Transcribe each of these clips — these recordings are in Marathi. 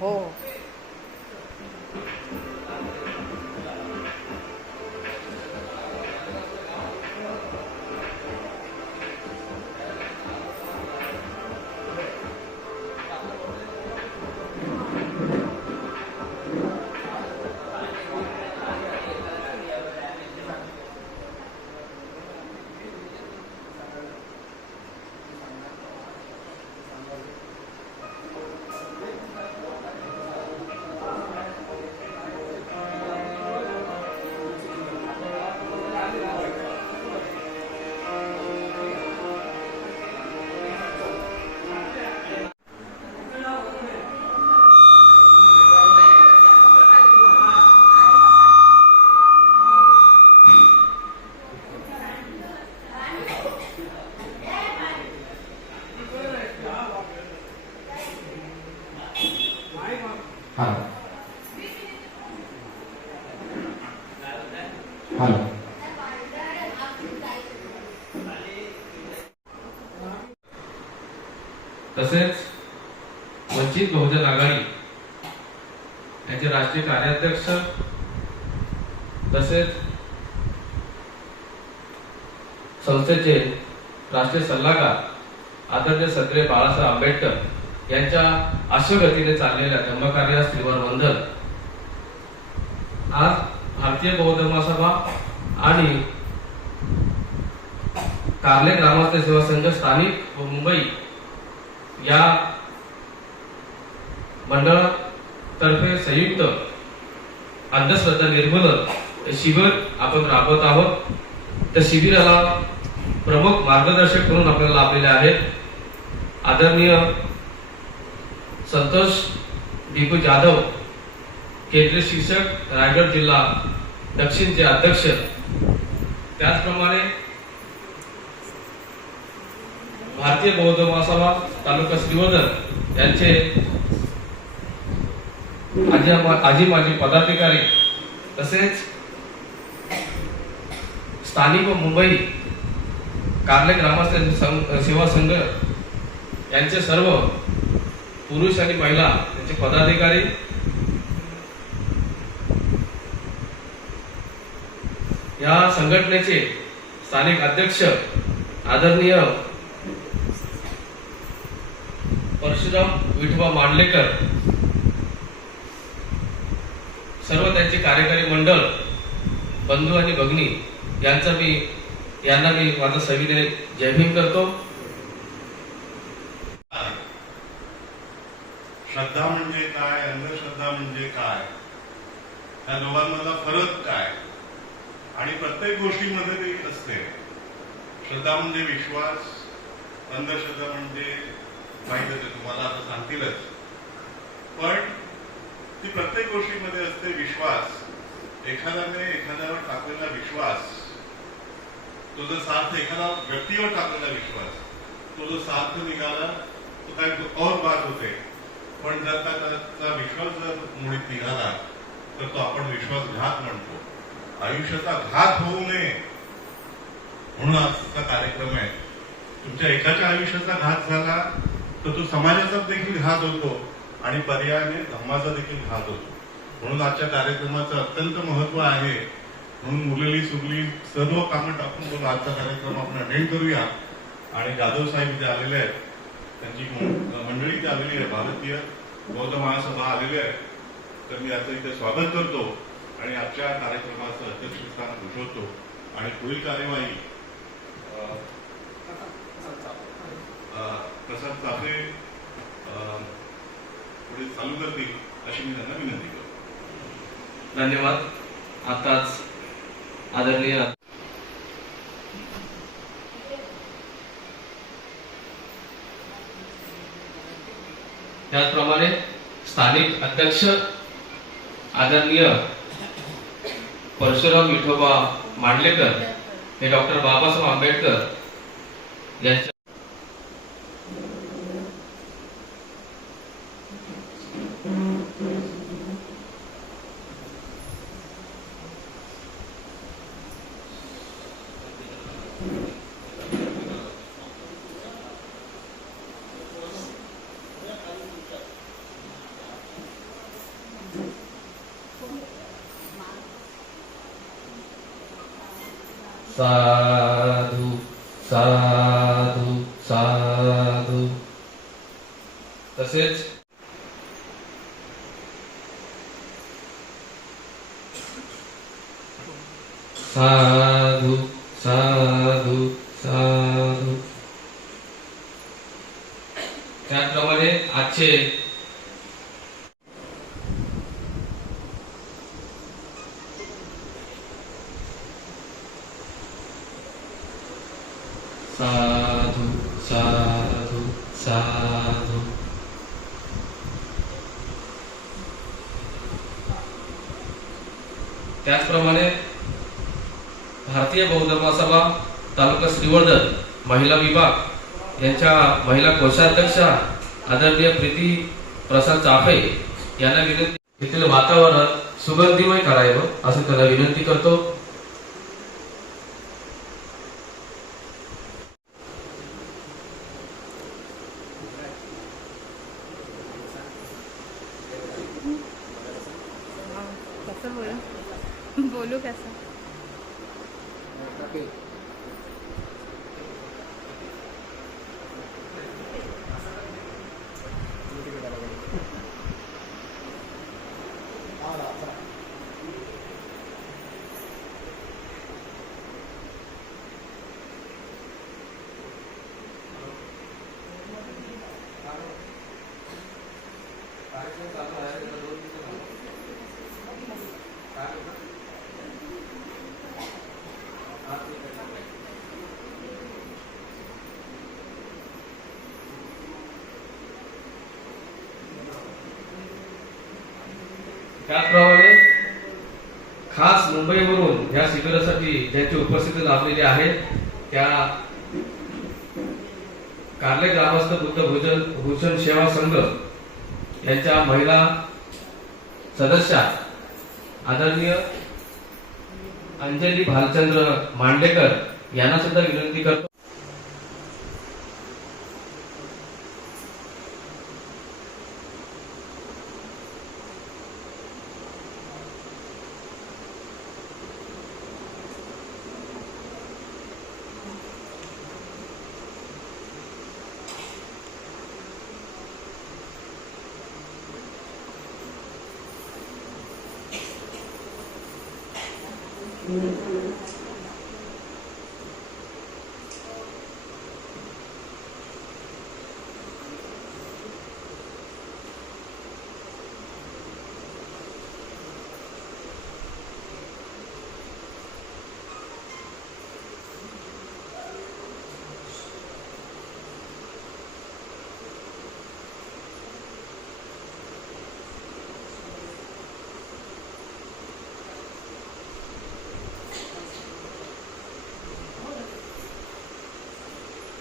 हो. तसेच वंचित बहुजन आघाडी यांचे राष्ट्रीय कार्याध्यक्ष तसेच संस्थेचे राष्ट्रीय सल्लागार आदरणीय सद्रे बाळासाहेब आंबेडकर यांच्या अश्वगतीने चाललेल्या धम्मकार्यास त्रिवार वंदन. आज भारतीय बौद्ध महासभा आणि कार्ले ग्रामस्थ सेवा संघ स्थानिक व मुंबई या मंडळातर्फे संयुक्त अंधश्रद्धा निर्मूलन शिबिर आपण राबवत आहोत. त्या शिबिराला प्रमुख मार्गदर्शक म्हणून आपल्याला लाभलेले आहेत आदरणीय संतोष दीपू जाधव, केंद्रीय शिक्षक, रायगड जिल्हा दक्षिणचे अध्यक्ष. त्याचप्रमाणे भारतीय बौद्ध महासभा तालुका श्रीवर्धन यांचे आजी माजी पदाधिकारी तसेच स्थानिक व मुंबई कार्ले ग्रामस्थ सेवा संघ यांचे सर्व पुरुष आणि महिला यांचे पदाधिकारी, या संघटनेचे स्थानिक अध्यक्ष आदरणीय परशुराम विठोबा मांडलेकर, सर्व त्यांचे कार्यकारी मंडळ, बंधू आणि भगिनी यांना मी माझा सविनय जय भीम करतो. श्रद्धा म्हणजे काय, अंधश्रद्धा म्हणजे काय, या दोघांमधला फरक काय, आणि प्रत्येक गोष्टीमध्ये ते असते. श्रद्धा म्हणजे विश्वास, अंधश्रद्धा म्हणजे माहिती आहे तुम्हाला आता सांगतीलच, पण ती प्रत्येक गोष्टीमध्ये असते विश्वास. एखाद्याने एखाद्यावर टाकलेला विश्वास, तो जर सार्थ, एखादा व्यक्तीवर टाकलेला विश्वास, तो जो सार्थ निघाला तो काय और बात होते. पण जर का त्याचा विश्वास जर मुळीत निघाला तर तो आपण विश्वासघात म्हणतो. आयुष्याचा घात होऊ नये म्हणून आजचा कार्यक्रम आहे. तुमच्या एकाच्या आयुष्याचा घात झाला तर तो समाजाचा देखील घात होतो आणि पर्यायाने धम्माचा देखील घात होतो. म्हणून आजच्या कार्यक्रमाचं अत्यंत महत्व आहे. म्हणून मुरली सुरली सर्व कामं टाकून बोलून आजचा कार्यक्रम आपण अटेंड करूया. आणि जाधव साहेब इथे आलेले आहेत, त्यांची मंडळी इथे आलेली आहे, भारतीय बौद्ध महासभा आलेली आहे. तर मी याचं इथे स्वागत करतो आणि आजच्या कार्यक्रमाचं अध्यक्षस्थान भूषवतो. आणि पुढील कार्यवाही प्रसाद चाफे पुढे चालू करतील अशी मी त्यांना विनंती करतो. धन्यवाद. आताच आदरणीय त्याचप्रमाणे स्थानिक अध्यक्ष आदरणीय परशुराम विठोबा मांडलेकर हे डॉक्टर बाबासाहेब आंबेडकर यांच्या साधु साधु साधु. तसेच साधु साधु साधु. त्याचप्रमाणे आजचे साधु साधु साधु. त्याचप्रमाणे भारतीय बौद्ध महासभा तालुका श्रीवर्धन महिला विभाग यांच्या महिला कोषाध्यक्षा आदरणीय प्रीती प्रसाद चाफे यांना विनंती, येथील वातावरण सुगंधीमय करावं असं त्यांना विनंती करतो. कैसे बोलूं बोलूं कैसे. त्याचप्रमाणे खास मुंबईवरून या शिबिरासाठी ज्यांची उपस्थिती लाभलेली आहे त्या कार्ले ग्रामस्थ बुद्ध भूषण सेवा संघ यांच्या महिला सदस्या आदरणीय अंजली भालचंद्र मांडलेकर यांना सुद्धा विनंती करतो.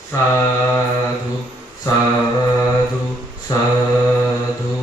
साधु साधु साधु.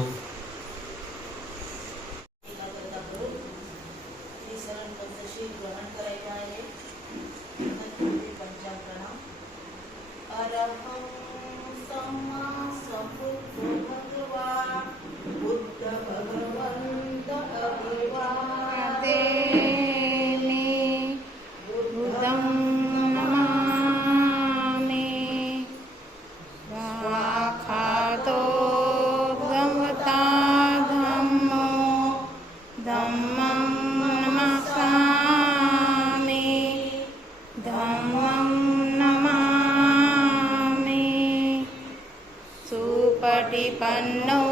सुपटिपन्नो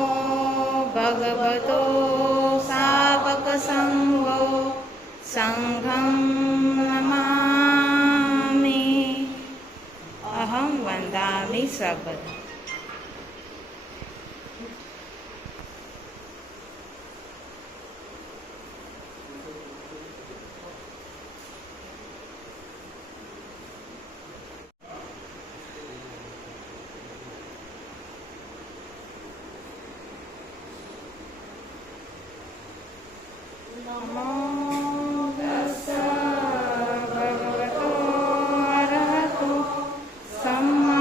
भगवतो सावकसङ्घो संघं नमामि. अहं वन्दामि सर्वदा. नमो तस्सा भगवतो अरहतो सम्मा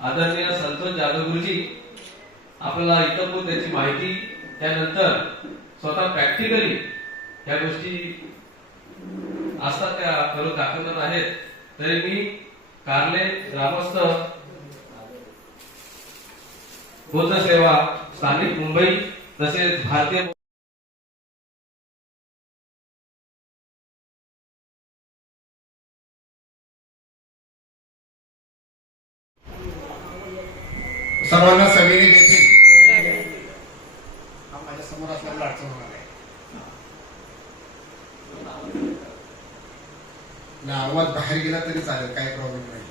आदरणीय संतोष जाधव गुरुजी आपल्याला इतरभूत त्याची माहिती त्यानंतर स्वतः प्रॅक्टिकली या गोष्टी असतात त्या करून दाखवणार आहेत. तरी मी कारले ग्रामस्थ बौद्ध सेवा स्थानिक मुंबई तसेच भारतीय सर्वांना सविनय देतील. हा माझ्या समोर असलेला अडचण होणार आहे. ना आवाज बाहेर गेला तरी चालेल, काही प्रॉब्लेम नाही.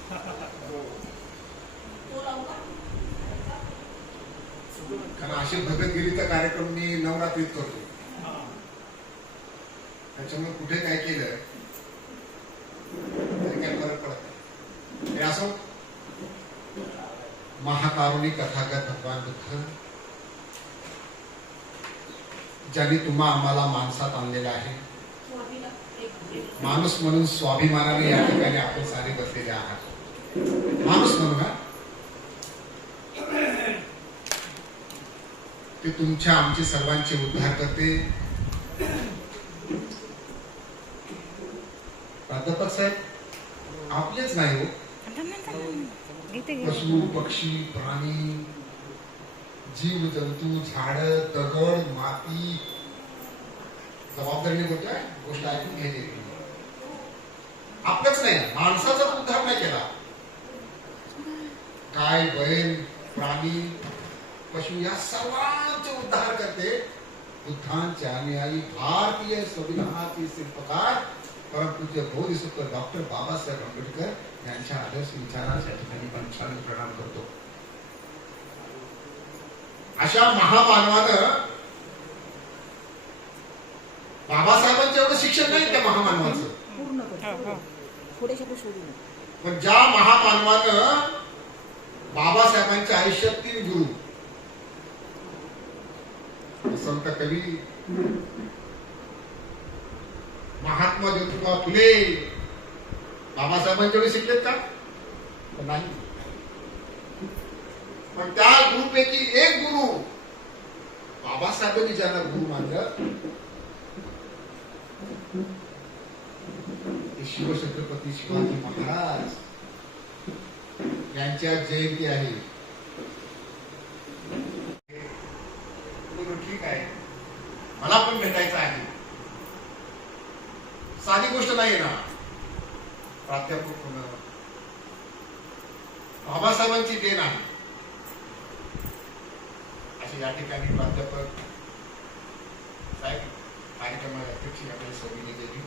कारण अशी भगतगिरीचा कार्यक्रम मी नवरात्रीत करतो. त्याच्यामुळे कुठे काय केलं तरी काही फरक पडत नाही. हे असो, महाकारुणी कथागत भगवान बुद्ध ज्यांनी तुम्हा आम्हाला माणसात आणलेलं आहे, माणूस म्हणून स्वाभिमानाने या ठिकाणी आपण सारे बसलेले आहात. माणूस म्हणून ते तुमच्या आमचे सर्वांचे उद्धार करते. प्राध्यापक साहेब आपलेच नाही हो, पशु पक्षी प्राणी जीव जंतू झाड दगड माती जबाबदारीने गोष्ट ऐकून घ्यायची. आपलंच नाही, माणसाचा उद्धार नाही केला. गाय बैल प्राणी पशु या सर्वांचे उद्धार करते. बुद्धांच्या अनुयायी भारतीय संविधानाचे शिल्पकार परमपूज्य बोधिसत्व डॉक्टर बाबासाहेब आंबेडकर यांच्या आदर्श विचाराच्या ठिकाणी पण छान प्रणाम करतो. अशा महामानवानं बाबासाहेबांचं एवढं शिक्षण नाही त्या महामानवाचं, पण ज्या महामानवानं बाबासाहेबांच्या आयुष्यात 3 गुरु संत कवी महात्मा ज्योतिबा फुले बाबासाहेबांच्याकडे शिकलेत का? नाही. पण त्या गुरुपैकी एक गुरु बाबासाहेबांनी ज्यांना गुरु मानलं ते शिवछत्रपती शिवाजी महाराज यांच्या जयंती आहे. ठीक आहे, मला पण भेटायचं आहे. साधी गोष्ट नाही ना. प्राध्यापक होणं बाबासाहेबांची देण आहे. असे या ठिकाणी प्राध्यापक साहेब कार्यक्रमाचे अध्यक्ष आपल्याला सविनय देवी,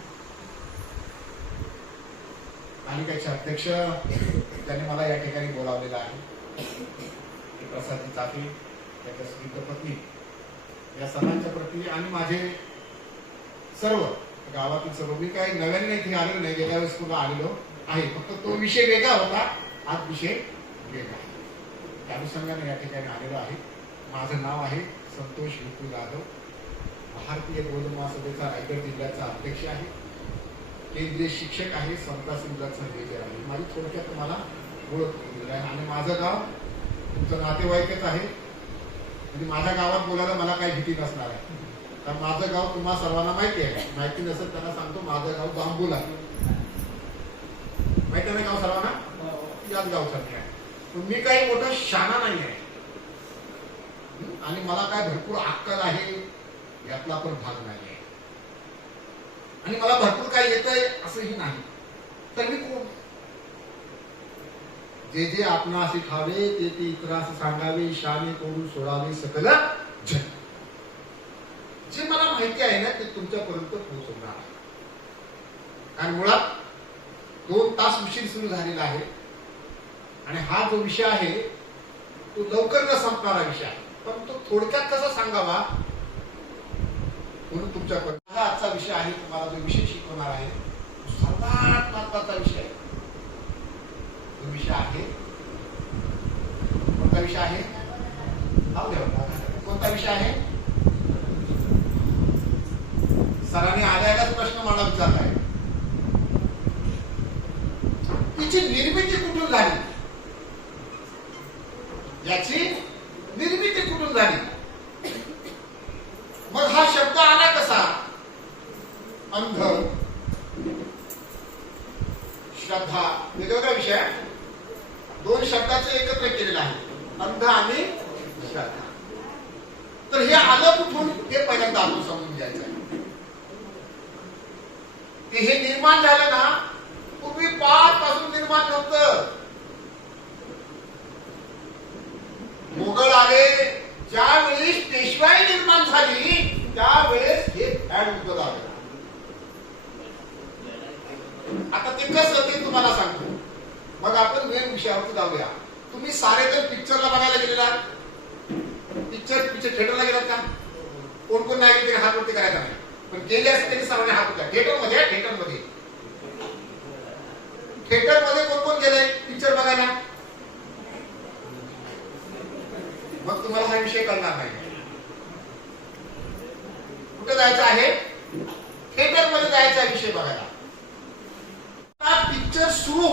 पालिकेचे अध्यक्ष त्यांनी मला या ठिकाणी बोलावलेलं आहे. प्रसाद चाफे त्याच्या स्त्रीत पत्नी या सर्वांच्या प्रती आणि माझे सर्व गावातील सर्व, मी काही नव्याने नाही आलेलो नाही, गेल्या वेळेस पुन्हा आलेलो आहे. फक्त तो विषय वेगळा होता, आज विषय वेगळा आहे. त्या अनुषंगाने या ठिकाणी आलेलो आहे. माझं नाव आहे संतोष विपुल जाधव, भारतीय बौद्ध महासभेचा रायगड जिल्ह्याचा अध्यक्ष आहे, केंद्रीय शिक्षक आहे, समता संघाचा मेजर आहे. माझी थोडक्यात तुम्हाला ओळख दिली आहे. आणि माझं गाव तुमचं नातेवाईकच आहे. म्हणजे माझ्या गावात बोलायला मला काही भीती नसणार आहे, कारण माझं गाव तुम्हा सर्वांना माहिती आहे. माहिती नसेल त्यांना सांगतो, माझं गाव बांबूल आहे. माहिती आहे ना गाव सर्वांना? याच गावसाठी आहे. पण मी काही मोठा शाणा नाही आहे आणि मला काय भरपूर अक्कल आहे यातला पण भाग नाही आहे. आणि मला भरपूर काही येतंय असंही नाही. तर मी कोण? जे जे आपणास ठावे ते ते इतरास सांगावे, शाने कोडून सोडावे सकल जग. जे मला माहिती आहे ना ते तुमच्यापर्यंत पोहोचवणार आहे. कारण मुळात 2 तास उशीर सुरू झालेला आहे आणि हा जो विषय आहे तो लवकर न संपणारा विषय आहे, पण तो थोडक्यात कसा सांगावा म्हणून तुमच्यापर्यंत आजचा विषय आहे. तुम्हाला जो विषय शिकवणार आहे सर्वात महत्वाचा विषय आहे. तो विषय आहे. कोणता विषय आहे? नाव द्या. कोणता विषय आहे? सरांनी आल्यालाच प्रश्न मला विचारलाय. तिची निर्मिती कुठून झाली? याची निर्मिती कुठून झाली? मग हा शब्द आला कसा? अंध, श्रद्धा, वेगवेगळा विषय, दोन शब्दाचं एकत्र केलेलं आहे, अंध आणि श्रद्धा. तर हे आलं कुठून हे पहिल्यांदा आपण समजून घ्यायचं आहे. हे निर्माण झालं ना, पूर्वी पासून निर्माण नव्हतं. मोगल आले, ज्यावेळेस पेशवाई निर्माण झाली त्यावेळेस हे फॅड उद्योग आलं. आता ते कसं ते तुम्हाला सांगतो. मग आपण मेन विषयावर जाऊया. तुम्ही सारे जण पिक्चरला बघायला गेलेला? पिक्चर थिएटरला गेलात का? कोण कोण नाही गेले हात वरती करायचा नाही, पण गेले असते त्यांनी सर्वांनी हात उठा. थिएटरमध्ये कोण कोण गेले पिक्चर बघायला? मग तुम्हाला हा विषय कळणार नाही. कुठे जायचं आहे? थिएटरमध्ये जायचा विषय बघायला. आता पिक्चर सुरू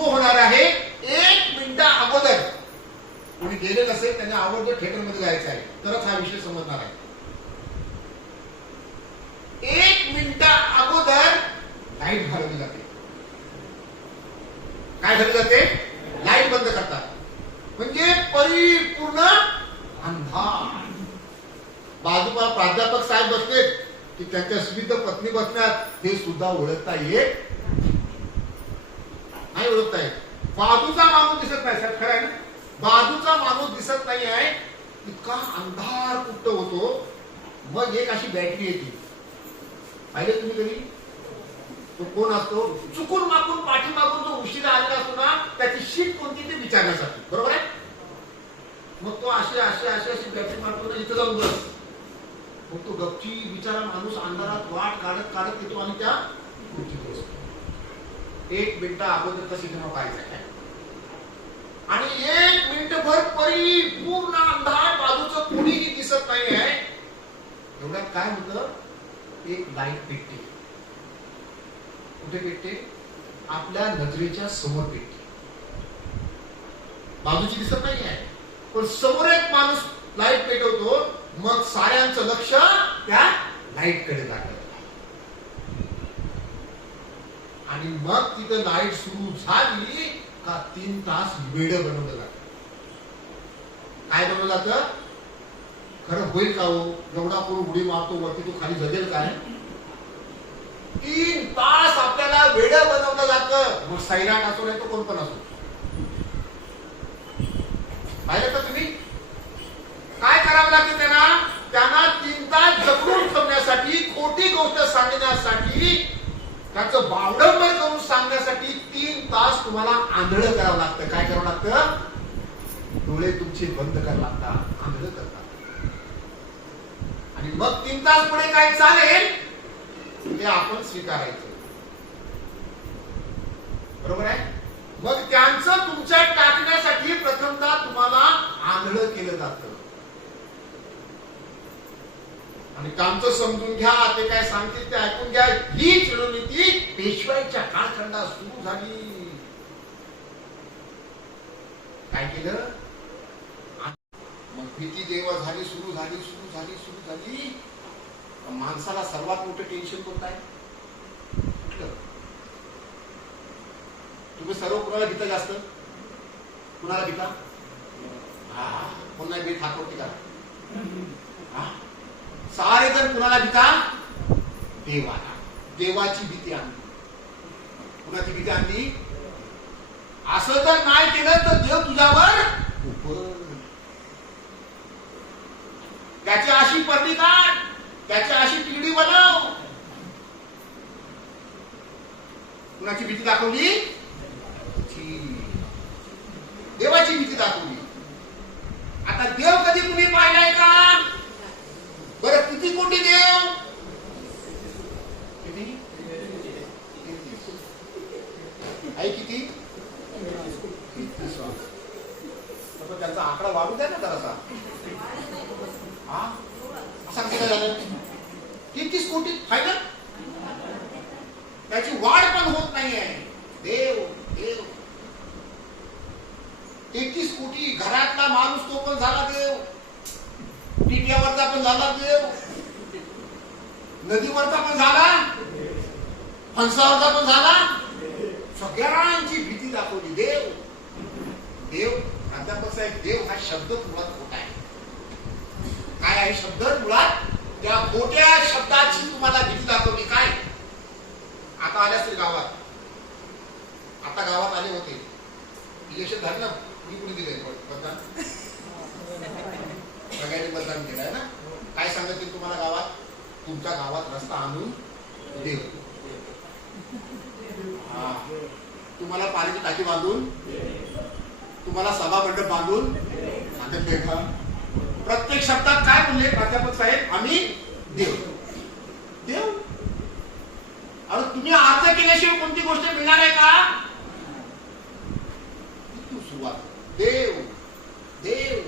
होणार आहे. एक मिनिटा अगोदर कोणी गेले नसेल त्यांनी आवडतं थिएटरमध्ये जायचं आहे, तरच हा विषय समजणार आहे. 1 मिनिटा अगोदर लाईट घालवली जाते. काय घालवली जाते? लाईट बंद करतात. म्हणजे परिपूर्ण अंधार. बाजूला प्राध्यापक साहेब बसले की त्यांच्या स्मित पत्नी बसण्यात हे सुद्धा ओळखता येत नाही. ओळखता येत. बाजूचा माणूस दिसत नाही. साहेब खरं आहे ना, बाजूचा माणूस दिसत नाही आहे. इतका अंधार कुठं होतो. मग एक अशी बॅटरी येते. पाहिजे तुम्ही कधी? तो कोण असतो? चुकून मागून पाठीमागून जो उशिरा आलेला असतो ना, त्याची शीट कोणती ते विचारण्यासाठी. बरोबर आहे? मग तो अशी बॅटरी मारतो ना, इथं जाऊन बस. मग तो गपची बिचारा माणूस अंधारात वाट काढत येतो आणि त्या खुर्चीत बसतो. 1 मिनिटा अगोदरचा सिनेमा पाहायचा आहे आणि 1 मिनिटभर परिपूर्ण अंधार, बाजूचं कोणीही दिसत नाही आहे. एवढ्यात काय होतं? एक लाईट पेटते. कुठे पेटते? आपल्या नजरेच्या समोर पेटते. बाजूची दिसत नाही आहे, पण समोर एक माणूस लाईट पेटवतो. मग साऱ्यांचं लक्ष त्या लाईट कडे जातं आणि मग तिथं लाईट सुरू झाली का 3 तास वेळ बनवलं जातं. काय बनवलं जातं? खरं होईल का हो? एवढा कोण उडी मारतो वरती, तो खाली जगेल काय? 3 तास आपल्याला वेळ बनवलं जातं. मग सैराट असो नाही तो कोण पण असो. पाहिलं का तुम्ही? काय करावं लागतं त्यांना 3 तास जपून ठेवण्यासाठी, खोटी गोष्ट सांगण्यासाठी, त्याचं बावडंबर करून सांगण्यासाठी 3 तास तुम्हाला आंधळं करावं लागतं. काय करावं लागतं? डोळे तुमचे बंद करावं लागतात, आंधळं करतात. आणि मग 3 तास पुढे काय चालेल ते आपण स्वीकारायचं. बरोबर आहे? मग त्यांचं तुमच्यात टाकण्यासाठी प्रथमतः तुम्हाला आंधळं केलं जातं. आणि कामचं समजून घ्या, ते काय सांगतील ते ऐकून घ्या. ही रणनीती पेशवाईच्या काळखंडात सुरू झाली. काय केलं? मग भीती जेव्हा झाली, सुरू झाली. माणसाला सर्वात मोठं टेन्शन कोणतं आहे? तुम्ही सर्व कुणाला भीता जास्त? कुणाला भीता? कोण नाही भीत? हात वरती करा. सारे जण कुणाला भीता? देवाला. देवाची भीती आणली. कुणाची भीती आणली? असं जर नाही केलं तर देव तुझ्यावर त्याची अशी पर्दी काढ, त्याची अशी तिगडी बनव. कुणाची भीती दाखवली? देवाची भीती दाखवली. आता देव कधी कुणी पाहिलाय का? बरं किती कोटी देव? कोटी फायनल, त्याची वाढ पण होत नाहीये. देव देव 33 कोटी घरातला माणूस तो पण झाला देव, टिट्यावरचा पण झाला देव, नदीवरचा पण झाला, फणसावरचा पण झाला, सगळ्यांची भीती दाखवली. देव देव प्राध्यापक साहेब, देव हा शब्द मुळात खोटा आहे. काय आहे शब्द मुळात? त्या खोट्या शब्दाची तुम्हाला भीती दाखवली. काय आता आले असतील गावात, आता गावात आले होते, इलेक्शन झालं ना, कुणी दिले मतदान? सगळ्यांनी मतदान केलंय ना. काय सांगतील तुम्हाला गावात? तुमच्या गावात रस्ता आणून देव, तुम्हाला पाण्याची टाकी बांधून, तुम्हाला सभा मंडप बांधून सांगते का? प्रत्येक शब्दात काय बोलले प्राध्यापक साहेब? आम्ही देव देव. अरे तुम्ही अर्ज केल्याशिवाय कोणती गोष्ट मिळणार आहे का? सुरुवात देव देव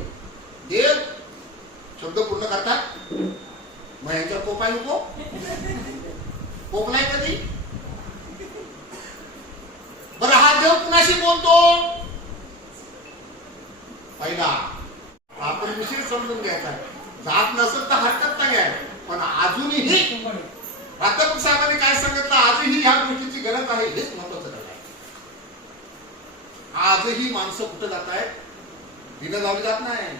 देव शब्द पूर्ण करतात. मग यांच्या कोप आहे नको? कोप नाही कधी. बरं हा देव कुणाशी बोलतो? पहिला आपण विषय समजून घ्यायचा. जात नसेल तर हरकत नाही आहे, पण अजूनही प्राध्यापक साहेबांनी काय सांगितलं, आजही ह्या गोष्टीची गरज आहे. हेच महत्वाचं आहे. आजही माणसं कुठं जात आहेत? दिनं लावली जात नाही,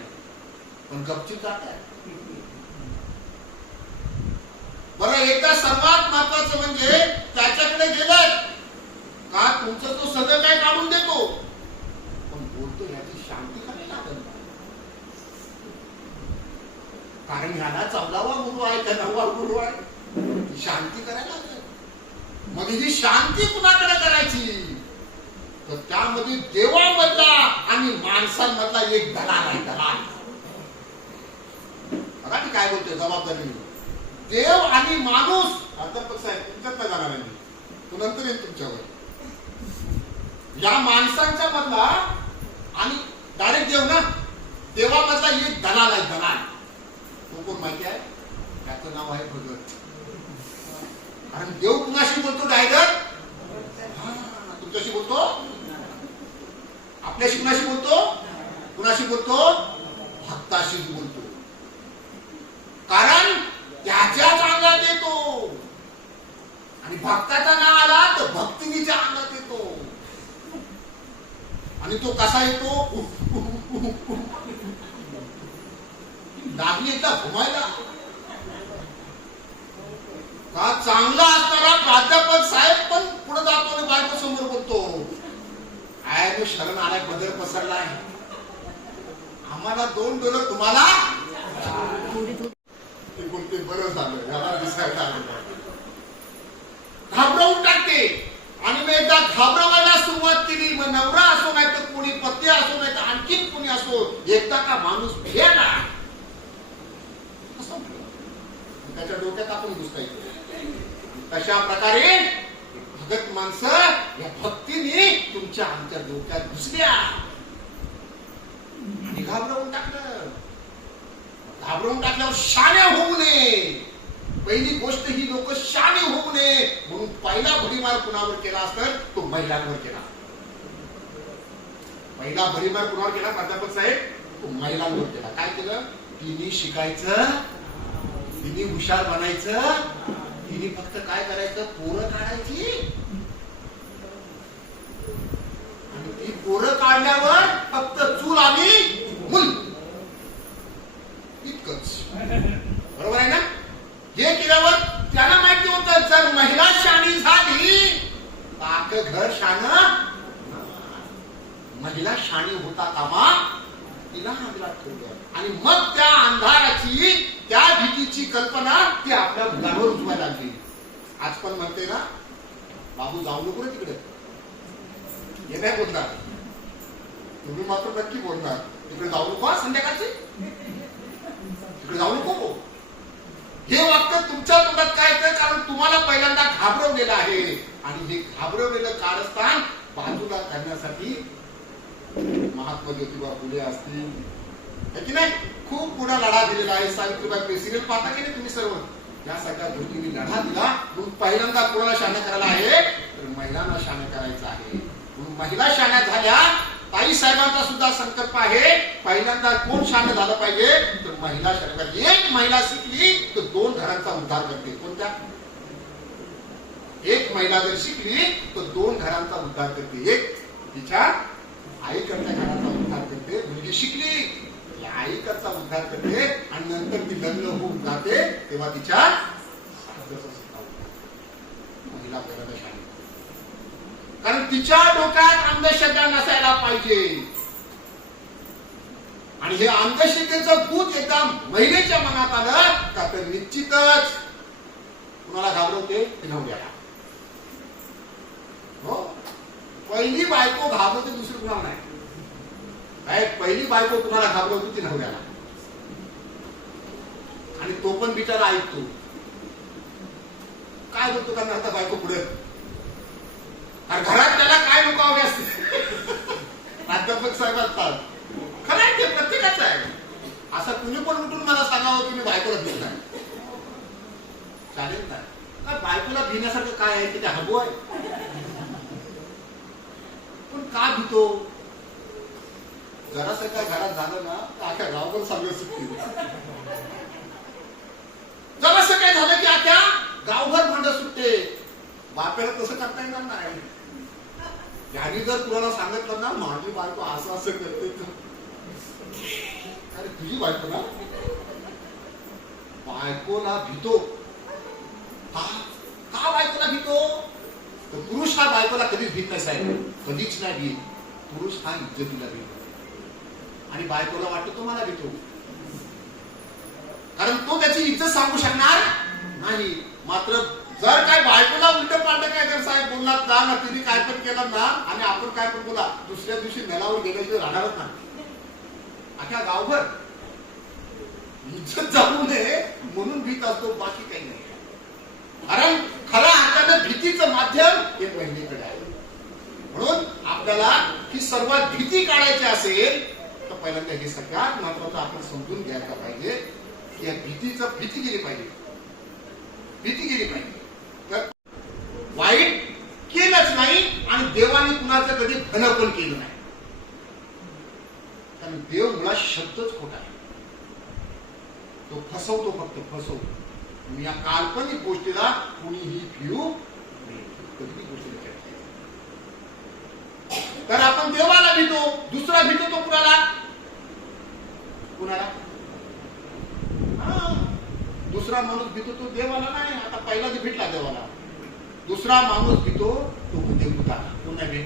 पण गपचूप जात आहे. बरं एकदा सर्वात महत्वाचं म्हणजे त्याच्याकडे गेलं का तुमचं तो सगळं काय काढून देतो, पण बोलतो ह्याची शांती करायला लागेल. कारण ह्याला 14वा गुरु आहे का 9वा गुरु आहे, शांती करायला लागेल. मग ही शांती कुणाकडे करायची? तर त्यामध्ये देवामधला आणि माणसांमधला एक दलाल आहे. दलाल बघा ती काय बोलतोय जबाबदारी. देव आणि माणूस. प्राध्यापक साहेब तुमच्यात नाही जाणार आहे, तो नंतर येईल तुमच्यावर. या माणसांच्या मधला आणि डायरेक्ट देव ना, देवामधला एक दलाल आहे. दलाल तो कोण माहिती आहे? त्याचं नाव आहे भगत. कारण देव कुणाशी बोलतो? डायरेक्ट तुमच्याशी बोलतो, आपल्याशी कुणाशी बोलतो? कुणाशी बोलतो? भक्ताशी बोलतो. कारण त्याच्याच अंगात येतो, आणि भक्ताचा नाव आला तर भक्तिनीच्या अंगात येतो. आणि तो कसा येतो? लागली एकदा घुमायला का चांगला असणारा प्राध्यापक साहेब पण पुढे जातो आणि बायको समोर बोलतो, आय शरण आलाय, बदल पसरलाय, आम्हाला 2 डोलर तुम्हाला. ते बोलते बरं झालं, याला दिसायला आलं. घाबरवून टाकते. आणि मी एकदा घाबरवायला सुरुवात केली, मग नवरा असो नाही तर कोणी पती असो नाही तर आणखीन कोणी असो, एकदा का माणूस भेटला त्याच्या डोक्यात आपण घुसता येतो. तशा प्रकारे भगत माणसं या भक्तीने तुमच्या आमच्या डोक्यात घुसल्या आणि घाबरवून टाकलं. घाबरवून टाकल्यावर शाणे होऊ नये. पहिली गोष्ट ही लोक शाणे होऊ नये म्हणून पहिला भडीमार कुणावर केला असतं? तो महिलांवर केला. पहिला भडीमार कुणावर केला प्राध्यापक साहेब? तो महिलांवर केला. काय केलं? तिने शिकायचं, तिने हुशार बनायचं, तिने फक्त काय करायचं? पोरं काढायची. आणि ती पोरं काढल्यावर फक्त चूल आणि मूल इतकंच. बरोबर आहे ना? हे केल्यावर त्यांना माहिती होतं जर महिला शाणी झाली तर घर शान. महिला शाणी होता कामा तिला अंधारात ठेवलं. आणि मग त्या अंधाराची, त्या भीतीची कल्पना ती आपल्या मुलांवर उजवायला लागली. आज पण म्हणते ना, बाबू जाऊ नको रे तिकडे. हे नाही बोलणार, तुम्ही मात्र नक्की बोलणार तिकडे जाऊ नको, संध्याकाळची तिकडे जाऊ नको. हे वाक्य तुमच्या तोंडात काय येतं? कारण तुम्हाला पहिल्यांदा घाबरवलेलं आहे. आणि हे घाबरवलेलं कारस्थान बाजूला करण्यासाठी महात्मा ज्योतिबा फुले असतील की नाही, खूप पुढे लढा दिलेला आहे. सावित्रीबाई फुले सिरियल पाहता की नाही तुम्ही सर्व? या सगळ्या गोष्टींनी लढा दिला. म्हणून पहिल्यांदा कोणाला शाण्या करायला आहे तर महिलांना शाण्या करायचं आहे. म्हणून महिला शाण्या झाल्या. ताई साहेबांचा सुद्धा संकल्प आहे, पहिल्यांदा कोण शाण्य झालं पाहिजे तर महिला शाण्या करायची. एक महिला शिकली तर 2 घरांचा उद्धार करते. कोणत्या? एक महिला जर शिकली तर 2 घरांचा उद्धार करते. एक तिच्या आईकडच्या घराचा उद्धार करते. मुलगी शिकली आईकडचा उद्धार करते आणि नंतर ती लग्न होऊन जाते तेव्हा तिच्या महिला पहिल्यांदा शाळेत. कारण तिच्या डोक्यात अंधश्रद्धा नसायला पाहिजे. आणि हे अंधश्रद्धेचं भूत एकदा महिलेच्या मनात आलं का तर निश्चितच कुणाला घाबरवते ते नवऱ्याला. हो, पहिली बायको घाबरते, दुसरी कुणाला नाही. काय पहिली बायको कुणाला घाबरवतो ती नवऱ्याला. आणि तो पण बिचारा ऐकतो. काय बोलतो का आता बायको पुढे घरात त्याला काय लोक हवे असते. प्राध्यापक साहेब असतात. खरं आहे ते प्रत्येकाचं आहे. असं कुणी पण उठून मला सांगावं की मी बायकोला भीत नाही. चालेल काय बायकोला भिण्यासारखं काय आहे की ते हवं आहे. पण का भीतो? जरासं काय घरात झालं ना तर अख्या गावभर सांगत सुटतील. जरासं काय झालं की अख्या गावभर भांड सुटते. बापेला तसं करता येणार नाही. याने जर तुला सांगितलं ना माझी बायको असं असं करते तर अरे तुझी बायको ना बायकोला भीतो. का बायकोला भीतो? तर पुरुष हा बायकोला कधीच भीत नाही साहेब, कधीच नाही भीत. पुरुष हा इज्जतीला भीतो आणि बायकोला वाटतो तो मला भीतो. कारण तो त्याची इज्जत सांगू शकणार नाही. मात्र जर काय बायकोला उलट पालट काय जर साहेब बोललात ना तिने काय पण केलं ना आणि आपण काय पण बोला दुसऱ्या दिवशी नेलावर गेल्याशिवाय राहणारच नाही. अख्या गावभर इज्जत जाऊ नये म्हणून भीत असतो, बाकी काही नाही. कारण खऱ्या अर्थानं भीतीचं माध्यम हे महिलेकडे आहे. म्हणून आपल्याला ही सर्वात भीती काढायची असेल तर पहिल्यांदा हे सगळ्यात महत्वाचं आपण समजून घ्यायला पाहिजे की या भीतीचं भीती गेली पाहिजे. भीती गेली पाहिजे. तर वाईट केलंच नाही आणि देवाने कुणाचं कधी भलं पण केलं नाही. कारण देव मुळात शब्दच खोटा आहे. तो फसवतो, फक्त फसवतो. या काल्पनिक गोष्टीला कुणीही भिऊ कधी गोष्टीला खेळता. तर आपण देवाला भीतो. दुसरा भीतो तो कुणाला? कुणाला? दुसरा माणूस भीतो तो देवाला नाही. आता पहिला जो भेटला देवाला. दुसरा माणूस भीतो तो देवताला. कोण आहे?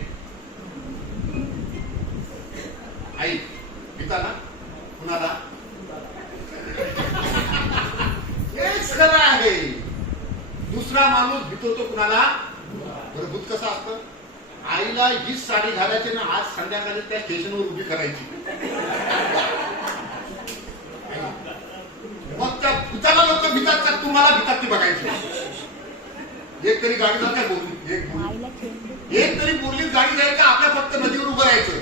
आई भीता ना कुणाला? हेच खरं आहे. दुसरा माणूस भीतो तो कुणाला? बरं भूत कसं असतं? आईला हीच साडी घालायची ना आज संध्याकाळी त्या स्टेशनवर उभी करायची. मग त्या भूताला लोक भीतात का तुम्हाला भीतात ती बघायची. एक तरी गाडी जात काय बोलली, एक तरी बोललीच गाडी जाईल का आपल्या फक्त नदीवर उभं राहायचं.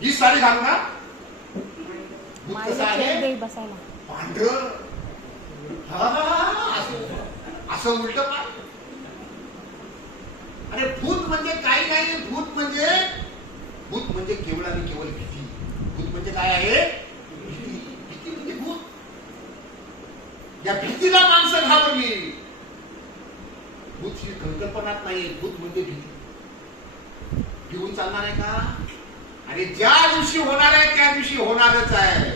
ही साडी घालू ना. भूत कसं आहे? पांढर असं उलट पाय. अरे भूत म्हणजे काही नाही. भूत म्हणजे केवळ आणि केवळ भीती. भूत म्हणजे काय आहे? भीती म्हणजे भूत. या भीतीला माणसं घाबरली. भूत ही संकल्पनाच नाही. भूत म्हणजे भीती. भिवून चालणार आहे का? आणि ज्या दिवशी होणार आहे त्या दिवशी होणारच आहे.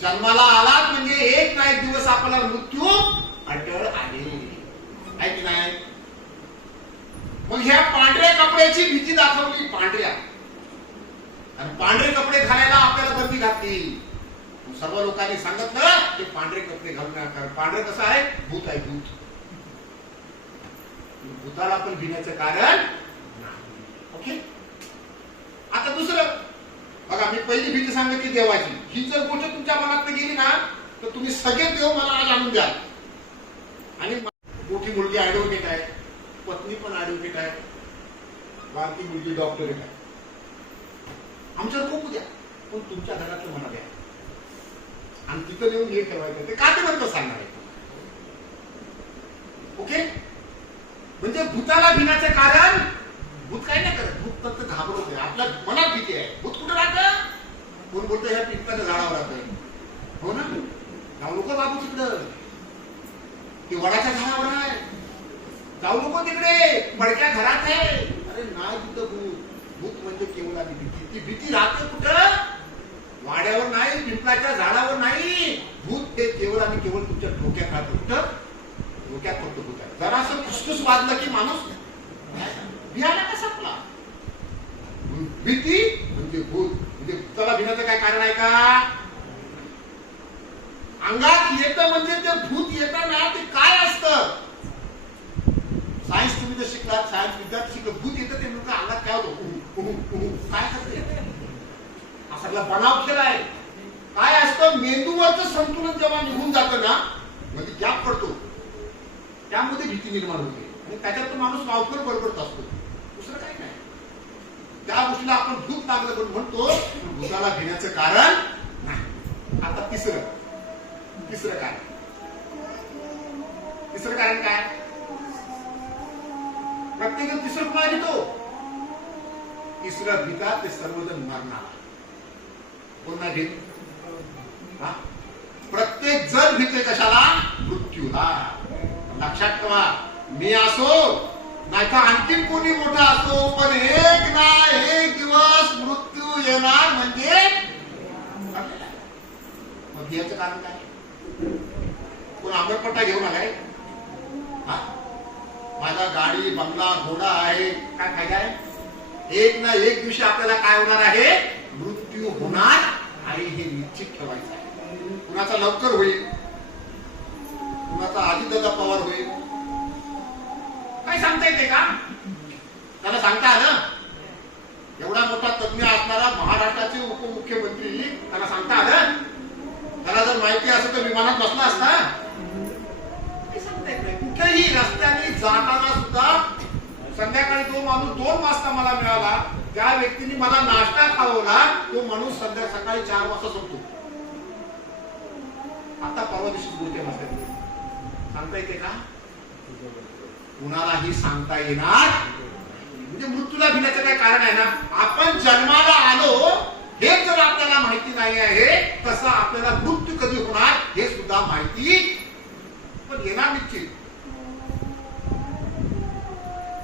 जन्माला आलात म्हणजे एक ना एक दिवस आपल्याला मृत्यू अटळ आहे की नाही? मग ह्या पांढऱ्या कपड्याची भीती दाखवली. पांढऱ्या आणि पांढरे कपडे घालायला आपल्याला बंदी घातली. सर्व लोकांनी सांगितलं की पांढरे कपडे घालू नका. कारण पांढरे कसं आहे? भूत आहे. भूत. भूताला पण भिण्याचं कारण ओके. आता दुसरं बघा, मी पहिली भीती सांगितली देवाची. ही जर गोष्ट तुमच्या मनात गेली ना तर तुम्ही सगळे देव मला आज आणून द्या. आणि मोठी मुलगी ऍडव्होकेट आहे, पत्नी पण ऍडव्होकेट आहे, बारकी मुलगी डॉक्टरेट आहे. आमच्यावर खूप द्या पण तुमच्या घरातलं म्हणा द्या. आणि तिथं नेऊन हे ठेवायचं, ते का ते म्हणतो सांगणार आहे. ओके, म्हणजे भूताला भिण्याचं कारण, भूत काय नाही करत, भूत फक्त घाबरत आहे, आपल्या मनात भीती आहे. भूत कुठं राहतं? कोण बोलतो ह्या पिंपळाच्या झाडावर राहतंय, हो ना, जाऊ नको बाबू तिकडं, ते वडाच्या झाडावर आहे, जाऊ नको तिकडे, पडक्या घरात आहे. अरे नाही, तिथं भूत, भूत म्हणजे केवळ आली भीती. ती भीती राहते कुठं? वाड्यावर नाही, पिंपळाच्या झाडावर नाही. भूत हे केवळ आणि केवळ तुमच्या डोक्यात राहतं. कुठं? डोक्यात फक्त भूत आहे. जरासं फुसफुस वाजलं की माणूस भियाला का संपला. भीती म्हणजे भूत, म्हणजे भूताला भिण्याचं काय कारण आहे का? अंगात येतं म्हणजे ते भूत येतं ना, ते काय असतं? सायन्स तुम्ही जर शिकलात, सायन्स विद्यार्थी शिकलं, भूत येतं ते नेमकं अंगात काय होतं? काय करते? हा सगळा बनाव केलाय. काय असतं? मेंदूवरचं संतुलन जेव्हा निघून जातं ना, म्हणजे गॅप पडतो, त्यामध्ये भीती निर्माण होते आणि त्याच्यात तो माणूस वावकर बडबडत असतो. दुसरं काही नाही. त्या गोष्टीला आपण भूत लागलं पण म्हणतो, भूताला घेण्याचं कारण नाही. आता तिसरं कारण. तिसरं कारण काय? प्रत्येक तिसरं कुणाला घेतो? तिसरं भीतात ते सर्वजण मरणार. कोण नाही घेत? प्रत्येक जण भीते कशाला? मृत्यूला. लक्षात ठेवा, मी असो नाहीतर आणखी कोणी मोठा असो, पण एक ना एक दिवस मृत्यू येणार म्हणजे. मग याचं कारण काय? कोण आंबटपट्टा घेऊन आलाय? माझा गाडी बंगला घोडा आहे, काय फायदा आहे? एक ना एक दिवशी आपल्याला काय होणार आहे? मृत्यू होणार आणि हे निश्चित ठेवायचं आहे. कुणाचा लवकर होईल, कुणाचा अजितदादा पवार होईल, काय सांगता येते का? त्याला सांगता आलं? एवढा मोठा तज्ञ असणारा महाराष्ट्राचे उपमुख्यमंत्री, त्याला सांगता आलं? त्याला जर माहिती असं तर विमानात बसला असता? कुठेही रस्त्याने जाताना सुद्धा संध्याकाळी तो माणूस 2 वाजता मला मिळाला, त्या व्यक्तीने मला नाश्ता खावला, तो माणूस सकाळी 4 वाजता झोपतो. आता परवा दिवशी गोष्टी नसते, सांगता येते का? कुणालाही सांगता येणार म्हणजे मृत्यूला भिण्याचं काय कारण आहे ना? आपण जन्माला आलो हे जर आपल्याला माहिती नाही आहे, तसं आपल्याला मृत्यू कधी होणार हे सुद्धा माहिती पण येणार निश्चित.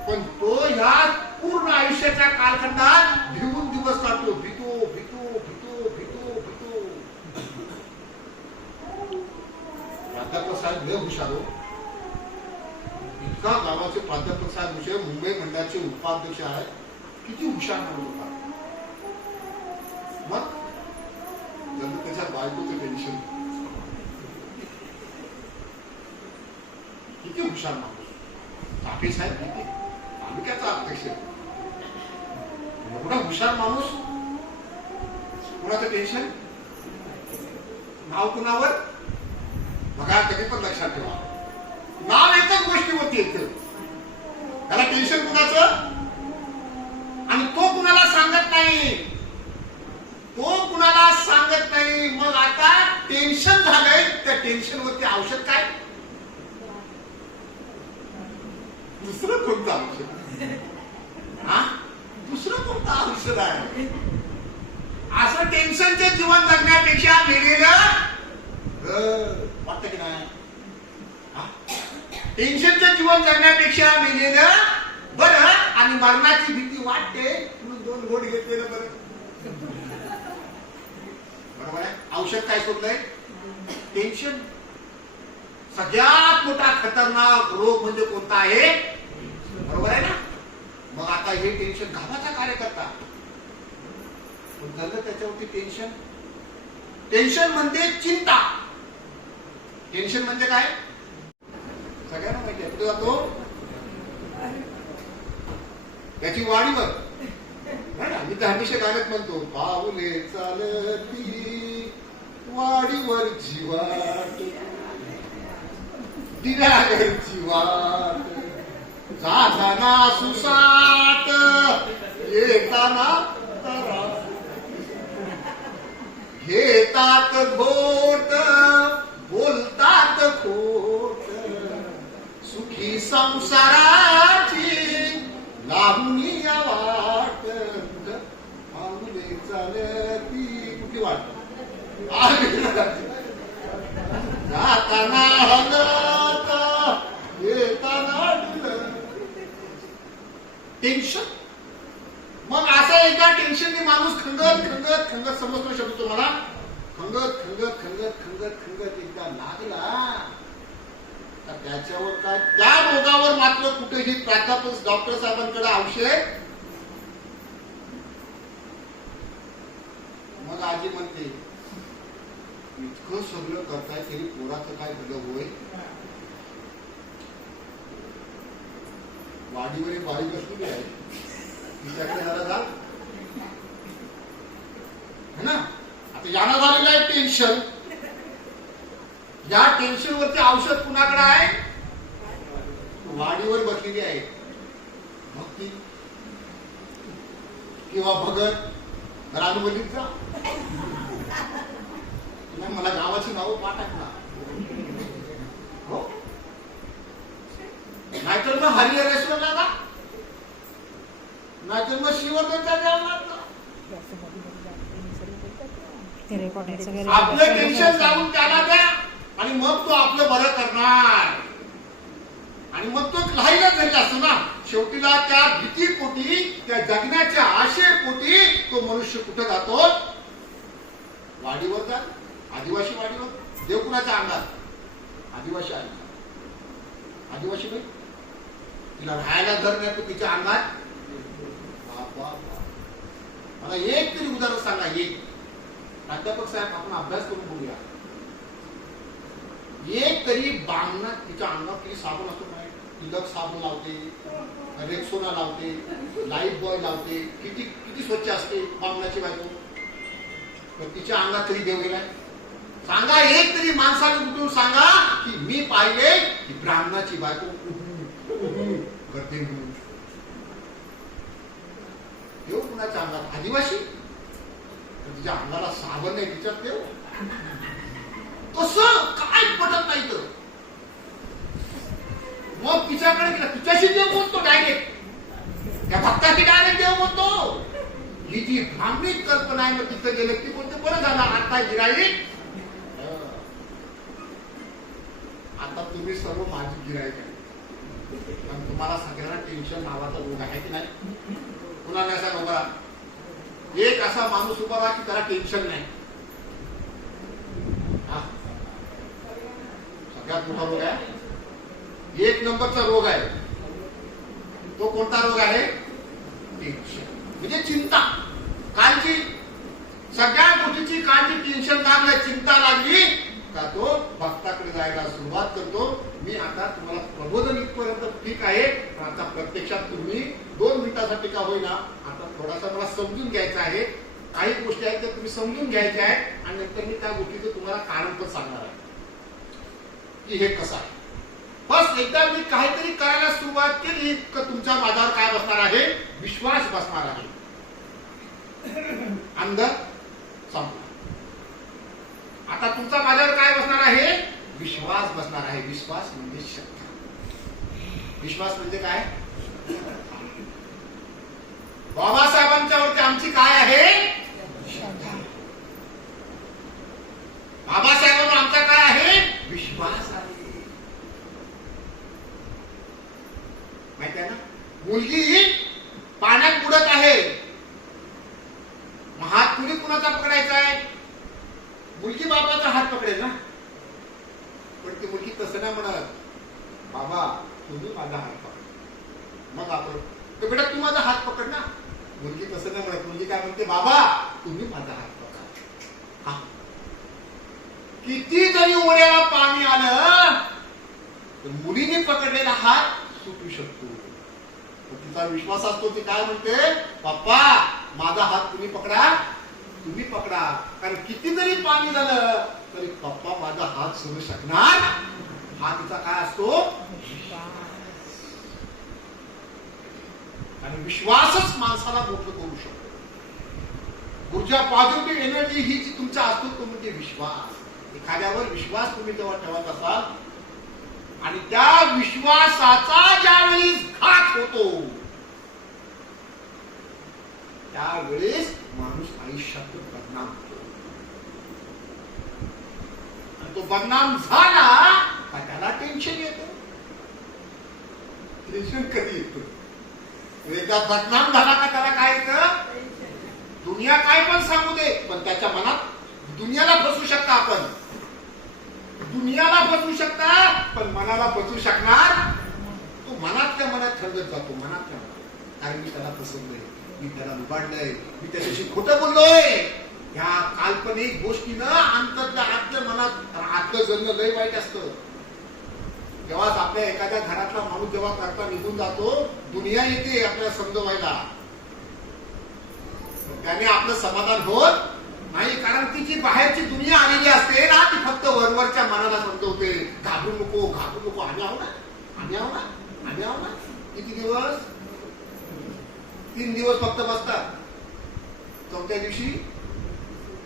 पण तो ह्या पूर्ण आयुष्याच्या कालखंडात भिवून दिवस काढतो. भितो भितो भितो भितो भितो. प्राध्यापक साहेब लय हुशार हो. इतका गावाचे प्राध्यापक साहेब हुशार, मुंबई मंडळाचे उपाध्यक्ष आहेत, किती हुशार माणूस होता. मग जनतेच्या बायकोचं टेन्शन, किती हुशार माणूस. टाके साहेब किती तालुक्याचा अध्यक्ष, एवढा हुशार माणूस, कुणाचं टेन्शन? नाव कुणावर? बघा, कधी पण लक्षात ठेवा, नाव एकच गोष्टीवरती येतं, त्याला टेन्शन कुणाचं? आणि तो कुणाला सांगत नाही, तो कुणाला सांगत नाही. मग आता टेन्शन झालंय, त्या टेन्शनवरती औषध काय? दुसरं कोणतं औषध? दुसरं कोणतं औषध आहे? असं टेन्शनचं जीवन जगण्यापेक्षा मेलेलं वाटतं की नाही? टेन्शनचं जीवन जगण्यापेक्षा मेलेलं बरं, आणि मरणाची भीती वाटते म्हणून 2 घोट घेतलेलं बरं. बरोबर आहे. औषध काय शोधलंय? टेन्शन. सगळ्यात मोठा खतरनाक रोग म्हणजे कोणता आहे? बरोबर आहे ना? मग आता हे टेन्शन गावाचा कार्यकर्ता, पण झालं त्याच्यावरती टेन्शन. टेन्शन म्हणजे चिंता. टेन्शन म्हणजे काय? सगळ्यांना माहिती आहे. कुठे जातो? त्याची वाडीवर. मी तर हमेशा गाण्यात म्हणतो, पाऊले चालती वाडीवर जीवाट, दिव्याघरची वाट, जाताना सुसाट, येताना तरा. घेतात घोट बोलतात खोट सुखी संसाराची लावणी वाट पाऊले चालती कुठली वाट जाताना हलत येताना टेन्शन. मग असा एका टेन्शनने माणूस खंगत समजतो शब्द तुम्हाला खंगत एकदा लागला तर त्याच्यावर काय त्या रोगावर मात्र कुठेही प्राध्यापक डॉक्टर साहेबांकडे औषध. मग आजी म्हणते इतकं सगळं करताय तरी पोराचं काय झालं होय. वाडीवर बारीक असली आहे तिच्याकडे जरा जा है ना. आता यानं झालेलं आहे टेन्शन. या टेन्शन वरती औषध कुणाकडे आहे. वाडीवर बसलेली आहे भक्ती किंवा भगत रानवलीचा. मला गावाची नावं पाठकला हो. नाहीतर मग हरिहरेश्वरला जा नाहीतर मग शिवर्धनच्या देवाला जा. आपलं टेन्शन जाऊन त्याला द्या आणि मग तो आपलं बरं करणार. आणि मग तो राहिला झालेला असतो ना शेवटीला त्या भीतीपोटी त्या जगण्याच्या आशेपोटी तो मनुष्य कुठे जातो. वाडीवर जा. आदिवासी वाडीवर देव कुणाच्या अंगात आदिवासी आहे. आदिवासी बाई तिला राहायला घर नाही तो तिच्या अंगात. मला एक तरी उदाहरण सांगा. एक प्राध्यापक साहेब आपण अभ्यास करून बघूया. एक तरी बांगना तिच्या अंगात किती साबण असतो काय. तिलक साबण लावते रेक्सोना लावते लाईफ बॉय लावते. किती किती स्वच्छ असते बांगणाची बायको. तर तिच्या अंगात तरी देव गेलाय. सांगा एक तरी माणसाने उठून सांगा की मी पाहिले की ब्राह्मणाची बायको करते म्हणून. देव कुणाच्या अंगात आदिवासी. तिच्या अंगाला साबण नाही तिच्यात देव. कसं काय पटत नाही. तर मग तिच्याकडे गेला तिच्याशी देव बोलतो डायरेक्ट. त्या भक्ताची डायरेक्ट देव बोलतो. ही जी भ्रामणिक कल्पना आहे मग तिथं गेलं की बोलते बरं झालं आता गिराईक. आता तुम्ही सर्व माझी गिराईक आहे. पण तुम्हाला सगळ्यांना टेन्शन नावाचा रोग आहे की नाही. कुणाला असा नव्हता. एक असा माणूस उभा राहा की त्याला टेन्शन नाही. सगळ्यात मोठा रोग आहे. एक नंबरचा रोग आहे तो कोणता रोग आहे. टेन्शन म्हणजे चिंता. कालची सगळ्या गोष्टीची कालची टेन्शन लागली चिंता लागली का तो भक्ताकडे जायला सुरुवात करतो. मी आता तुम्हाला प्रबोधन इथपर्यंत ठीक आहे पण आता प्रत्यक्षात तुम्ही 2 मिनिटासाठी का होईना आता थोडासा मला समजून घ्यायचं आहे. काही गोष्टी आहेत त्या तुम्ही समजून घ्यायच्या आहेत आणि नंतर मी त्या गोष्टीचं तुम्हाला कारण पण सांगणार आहे की हे कसं आहे. बस एकदा मी काहीतरी करायला सुरुवात केली तर तुमच्या माझ्यावर काय बसणार आहे. विश्वास बसणार आहे. अंदर संपला. आता तुमचा माझ्यावर काय बसणार आहे. विश्वास बसणार आहे. विश्वास म्हणजे श्रद्धा. विश्वास म्हणजे काय. बाबासाहेबांच्या वरती आमची काय आहे श्रद्धा. बाबासाहेबांवर आमचा काय आहे विश्वास आहे. माहिती आहे ना. मुलगी पाण्यात बुडत आहे. हात कुणी कुणाचा पकडायचा आहे. मुलगी बाबाचा हात पकडेल ना. पण ती मुलगी तसं नाही म्हणत. बाबा तुम्ही माझा हात पकड. मग आपण तर बेटा तू माझा हात पकड ना. मुलगी तसं नाही म्हणत. मुलगी काय म्हणते बाबा तुम्ही माझा हात पकड. हा किती जरी ओढ्याला पाणी आलं तर मुलीने पकडलेला हात सुटू शकतो. तिचा विश्वास असतो. ती काय म्हणते पप्पा माझा हात तुम्ही पकडा. तुम्ही पकडा. कारण किती जरी पाणी झालं तरी पप्पा माझा हात सोडू शकणार. हा तिचा काय असतो आणि विश्वासच माणसाला मोठं करू शकतो. ऊर्जा पॉझिटिव्ह एनर्जी ही जी तुमचा असतो तो म्हणजे विश्वास. एखाद्यावर विश्वास तुम्ही जेव्हा ठेवत असाल आणि त्या विश्वासाचा ज्यावेळी घात होतो त्यावेळेस माणूस आयुष्यात बदनाम होतो. आणि तो बदनाम झाला का त्याला टेन्शन येतं. टेन्शन कधी येतं? एकदा बदनाम झाला का त्याला काय येतं? दुनिया काय पण सांगू दे, पण त्याच्या मनात दुनियाला फसवू शकता आपण. दुनियाला फसवू शकता पण मनाला फसवू शकणार. तो मनातल्या मनात ठरवत जातो. मनातल्या मनात कारण मी त्याला फसवलंय, मी त्याला लुबाडलंय, मी त्याच्याशी खोटं बोललोय. ह्या काल्पनिक गोष्टीनं आंतरच्या आतल्या मनात आतलं जणं लय वाईट असतं. जेव्हा आपल्या एखाद्या घरातला माणूस जेव्हा करता निघून जातो दुनिया येते आपल्याला समजवायला. त्याने आपलं समाधान होत नाही कारण ती जी बाहेरची दुनिया आलेली असते ना ती फक्त वरवरच्या मनाला समजवते. घाबरू नको, घाबरू नको, आम्ही आहो ना, आम्ही आहो ना, आम्ही आहो ना. किती दिवस? 3 दिवस फक्त बसतात. 4थ्या दिवशी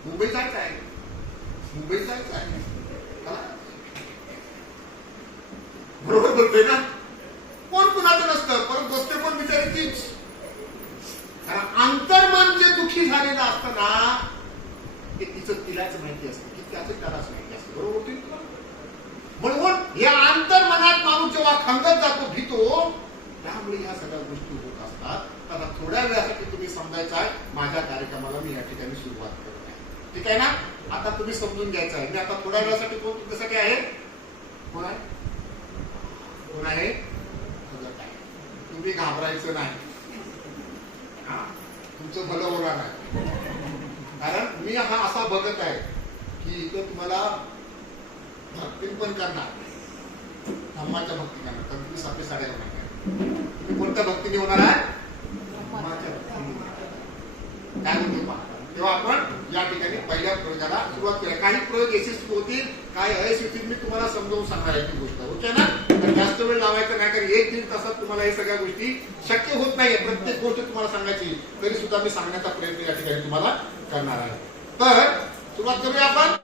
मुंबई जायचं आहे, मुंबई जायचं आहे. बरोबर बोलतोय ना. कोण कुणाचं नसतं, परत गोष्ट पण विचारी तीच. कारण अंतर्मन जे दुःखी झालेलं असतं ना ते तिचं तिलाच माहिती असतं की त्याचं त्यालाच माहिती असतं. बरोबर होती तुला. म्हणून या अंतर्मनात माणूस जेव्हा खंगत जातो, भीतो, त्यामुळे ह्या सगळ्या गोष्टी होत असतात. तर थोड्या वेळासाठी तुम्ही समजायचं आहे माझ्या कार्यक्रमाला मी या ठिकाणी सुरुवात करत आहे. ठीक आहे ना. आता तुम्ही समजून घ्यायचं आहे मी आता थोड्या वेळासाठी कोण तुमच्यासाठी आहे? कोण आहे? कोण आहे? तुम्ही घाबरायचं नाही. तुमचं भलं होणार आहे. कारण मी हा असा बघत आहे की इथं तुम्हाला भक्ती पण करणार, धम्माच्या भक्ती करणार, तर तुम्ही सापे साड्या होणार आहे. तुम्ही कोणत्या भक्तीने होणार आहे? धम्माच्या भक्तीने. काय म्हणतो पहा. तेव्हा आपण या ठिकाणी पहिल्या प्रयोगाला सुरुवात केली. काही प्रयोग यशस्वी होतील, काही अयशस्वी मी तुम्हाला समजावून सांगणार आहे ती गोष्ट. ओके ना. तर जास्त वेळ लावायचा नाही कारण 1-1.5 तासात तुम्हाला हे सगळ्या गोष्टी शक्य होत नाहीये. प्रत्येक गोष्ट तुम्हाला सांगायची तरी सुद्धा मी सांगण्याचा प्रयत्न या ठिकाणी तुम्हाला करणार आहे. तर सुरुवात करूया आपण.